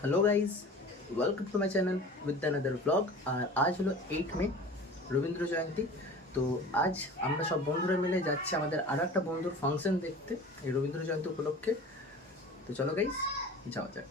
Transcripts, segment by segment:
Hello guys welcome to my channel with another blog আর আজ হলো eight মে রবীন্দ্র জয়ন্তী। তো আজ আমরা সব বন্ধুরা মিলে যাচ্ছি আমাদের আরও একটা বন্ধুর ফাংশন দেখতে, এই রবীন্দ্র জয়ন্তী উপলক্ষে। তো চলো গাইজ যাওয়া যাক।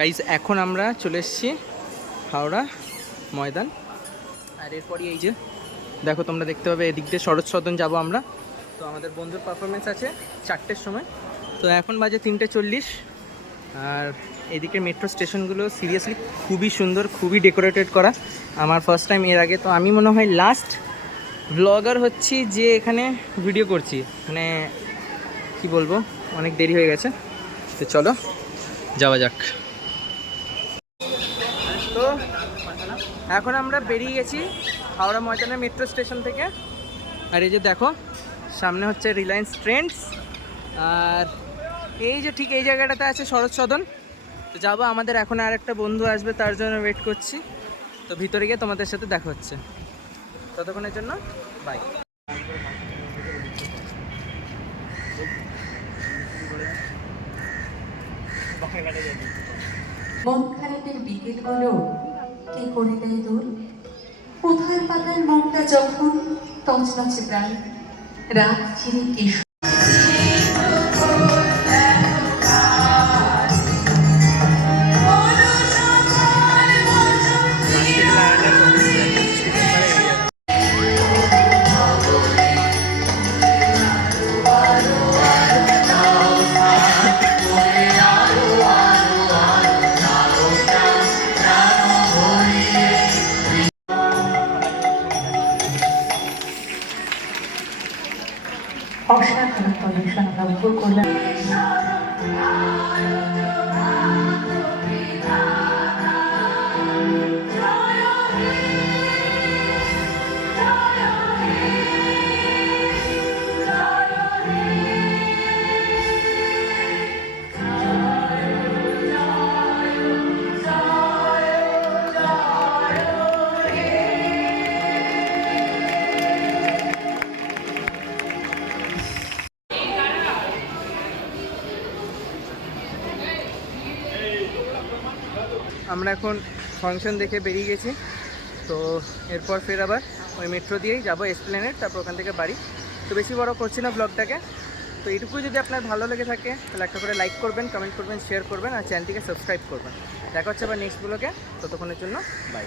গাইজ এখন আমরা চলে এসেছি হাওড়া ময়দান। আর এরপরই এই যে, দেখো তোমরা দেখতে পাবে এদিক দিয়ে শরৎ সদন যাব আমরা। তো আমাদের বন্ধুর পারফরমেন্স আছে চারটের সময়। তো এখন বাজে তিনটে চল্লিশ। আর এদিকে মেট্রো স্টেশনগুলো সিরিয়াসলি খুবই সুন্দর, খুবই ডেকোরেটেড করা। আমার ফার্স্ট টাইম এর আগে। তো আমি মনে হয় লাস্ট ব্লগার হচ্ছি যে এখানে ভিডিও করছি। মানে কি বলব, অনেক দেরি হয়ে গেছে। তো চলো, যাওয়া যাক। তো এখন আমরা বেরিয়ে গেছি হাওড়া ময়দানের মেট্রো স্টেশন থেকে। আর এই যে দেখো, সামনে হচ্ছে রিলায়েন্স ট্রেন্ডস আর এই যে ঠিক এই জায়গাটাতে আছে শরৎ সদন। তো যাব, আমাদের এখন আর একটা বন্ধু আসবে, তার জন্য ওয়েট করছি। তো ভিতরে গিয়ে তোমাদের সাথে দেখা হচ্ছে। ততক্ষণের জন্য বাই মন বিকেল গল কে করে দেয় দূর কোথায় পাতায় মনটা যখন তছনছে প্রায় রাত চিনি কে অসাধারণ প্রদর্শন আমরা উপভোগ করলাম। আমরা এখন ফাংশন দেখে বেরিয়ে গেছি। তো এরপর ফের আবার ওই মেট্রো দিয়েই যাব এক্সপ্লেনের তারপর ওখান থেকে বাড়ি। তো বেশি বড় করছি না ব্লগটাকে তো এইটুকু যদি আপনার ভালো লেগে থাকে, তাহলে একটা করে লাইক করবেন কমেন্ট করবেন শেয়ার করবেন, আর চ্যানেলটিকে সাবস্ক্রাইব করবেন। দেখা হচ্ছে আবার নেক্সট ব্লগে ততক্ষণের জন্য বাই